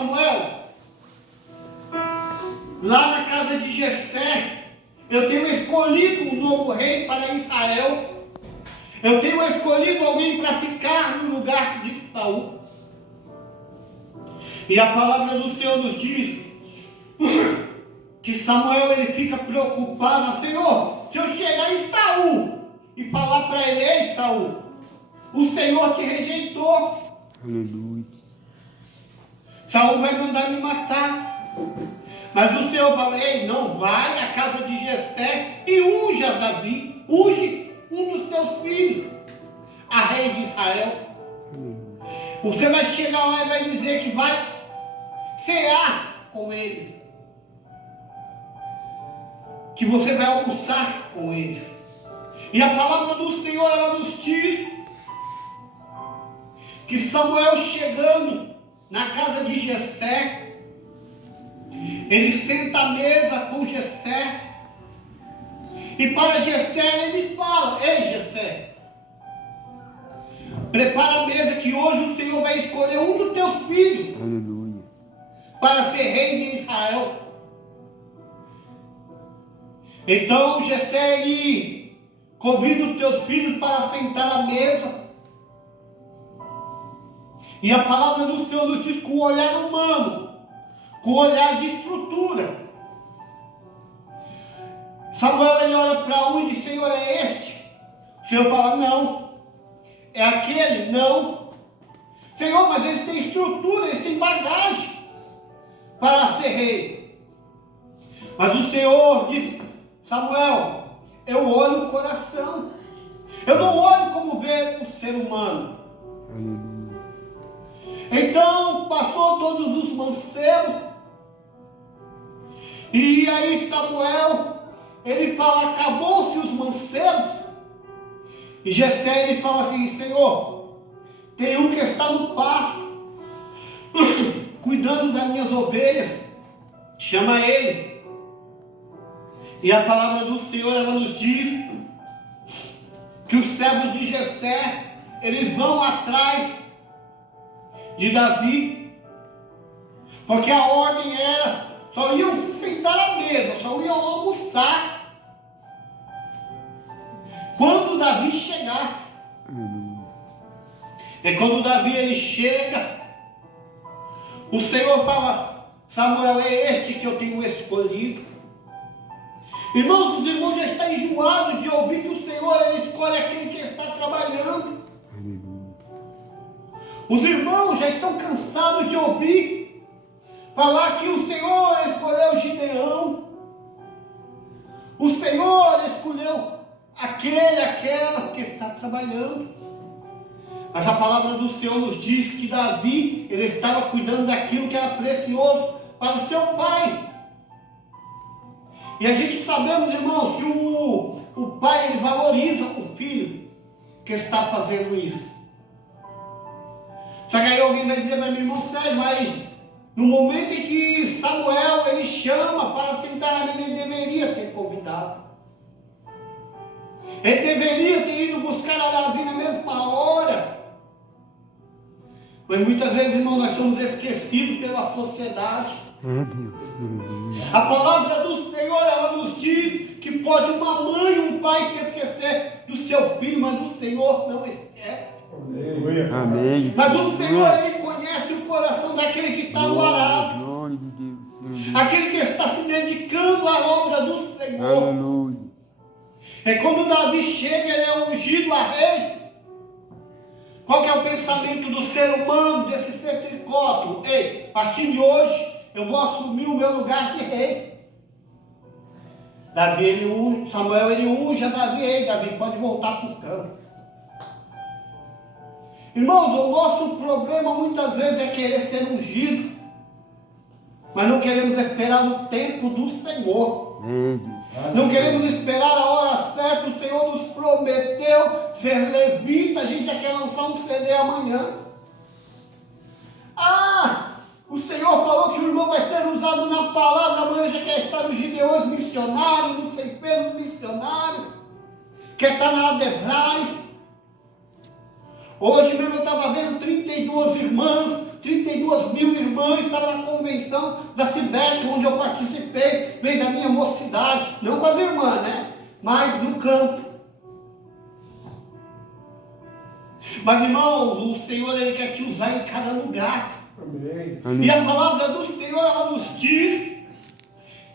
Samuel, lá na casa de Jessé, eu tenho escolhido um novo rei para Israel. Eu tenho escolhido alguém para ficar no lugar de Saul. E a palavra do Senhor nos diz que Samuel ele fica preocupado. Senhor, se eu chegar em Saul e falar para ele: ei, Saul, o Senhor te rejeitou. Aleluia. Saul vai mandar me matar. Mas o Senhor fala: ei, não, vai à casa de Jessé e unja Davi, unge um dos teus filhos a rei de Israel. Você vai chegar lá e vai dizer que vai cear com eles, que você vai almoçar com eles. E a palavra do Senhor, ela nos diz que Samuel, chegando na casa de Jessé, ele senta à mesa com Jessé, e para Jessé ele fala: ei, Jessé, prepara a mesa que hoje o Senhor vai escolher um dos teus filhos. Aleluia. Para ser rei de Israel. Então Jessé, ele convida os teus filhos para sentar à mesa. E a palavra do Senhor nos diz, com o olhar humano, com o olhar de estrutura, Samuel ele olha para um e diz: Senhor, é este? O Senhor fala: não. É aquele? Não. Senhor, mas eles têm estrutura, eles têm bagagem para ser rei. Mas o Senhor diz: Samuel, eu olho o coração. Eu não olho como vê o ser humano. Então passou todos os mancebos. E aí Samuel, ele fala: acabou-se os mancebos. E Jessé, ele fala assim: Senhor, tem um que está no pasto, cuidando das minhas ovelhas, chama ele. E a palavra do Senhor, ela nos diz que os servos de Jessé, eles vão atrás de Davi, porque a ordem era: só iam se sentar à mesa, só iam almoçar quando Davi chegasse. E quando Davi ele chega, o Senhor fala: Samuel, é este que eu tenho escolhido. Irmãos, os irmãos já estão enjoados de ouvir que o Senhor ele escolhe aquele que está trabalhando. Os irmãos já estão cansados de ouvir falar que o Senhor escolheu Gideão, o Senhor escolheu aquela que está trabalhando. Mas a palavra do Senhor nos diz que Davi, ele estava cuidando daquilo que era precioso para o seu pai. E a gente sabemos, irmãos, que o pai ele valoriza o filho que está fazendo isso. Só que aí alguém vai dizer para mim: irmão Sérgio, mas no momento em que Samuel ele chama para sentar na mesa, ele deveria ter convidado. Ele deveria ter ido buscar a Davi na mesma hora. Mas muitas vezes, irmão, nós somos esquecidos pela sociedade. A palavra do Senhor, ela nos diz que pode uma mãe e um pai se esquecer do seu filho, mas o Senhor não esquece. Amém. Mas o Senhor, ele conhece o coração daquele que está no arado, aquele que está se dedicando à obra do Senhor. Aleluia. É quando Davi chega, ele é ungido a rei. Qual que é o pensamento do ser humano, desse ser tricóptero? Ei, a partir de hoje, eu vou assumir o meu lugar de rei. Davi, ele unge, Samuel, ele unge a Davi: ei, Davi, pode voltar para o campo. Irmãos, o nosso problema muitas vezes é querer ser ungido, mas não queremos esperar o tempo do Senhor. Não queremos esperar a hora certa. O Senhor nos prometeu ser levita. A gente já quer lançar um CD amanhã. O Senhor falou que o irmão vai ser usado na palavra. Amanhã já quer estar nos Gideões missionários, nos ceifeiros missionários, quer estar na Adebrais. Hoje mesmo eu estava vendo 32 irmãs, 32 mil irmãs estavam estava na convenção da Cibete, onde eu participei, veio da minha mocidade, não com as irmãs, né? Mas no campo. Mas, irmãos, o Senhor, Ele quer te usar em cada lugar. Amém. E a palavra do Senhor, ela nos diz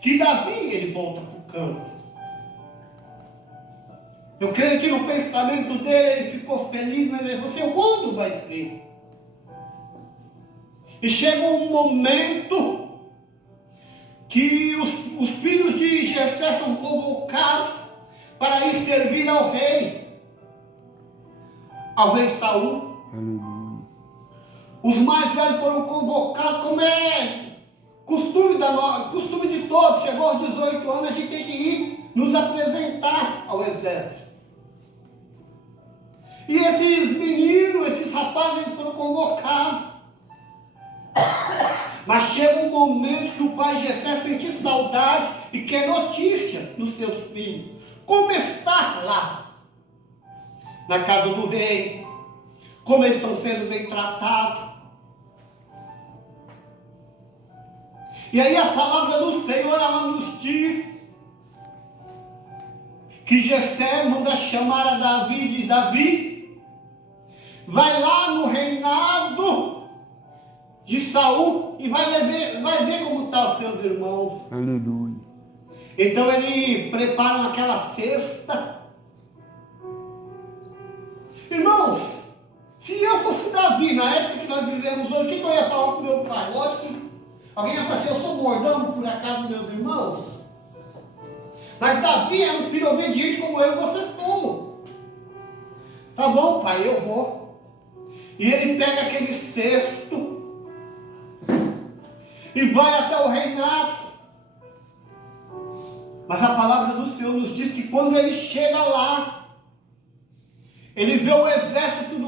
que Davi, ele volta para o campo. Eu creio que no pensamento dele, ele ficou feliz, mas ele falou assim, quando vai ser? E chega um momento que os filhos de Jessé são convocados para ir servir ao rei Saul. Aleluia. Os mais velhos foram convocados, como é costume de todos. Chegou aos 18 anos, a gente tem que ir nos apresentar ao exército. E esses meninos, esses rapazes, eles foram convocados. Mas chega um momento que o pai Jessé sente saudade e quer notícia dos seus filhos. Como está lá? Na casa do rei. Como eles estão sendo bem tratados. E aí a palavra do Senhor, ela nos diz que Jessé manda chamar a Davi e diz, Davi, vai lá no reinado de Saul e vai ver como estão os seus irmãos. Aleluia. Então ele prepara aquela cesta. Irmãos, se eu fosse Davi, na época que nós vivemos hoje, o que eu ia falar para o meu pai? Lógico que alguém ia falar assim, eu sou mordomo por acaso dos meus irmãos? Mas Davi é um filho obediente como eu e você são. Tá bom, pai, eu vou. E ele pega aquele cesto e vai até o reinado. Mas a palavra do Senhor nos diz que quando ele chega lá, ele vê o exército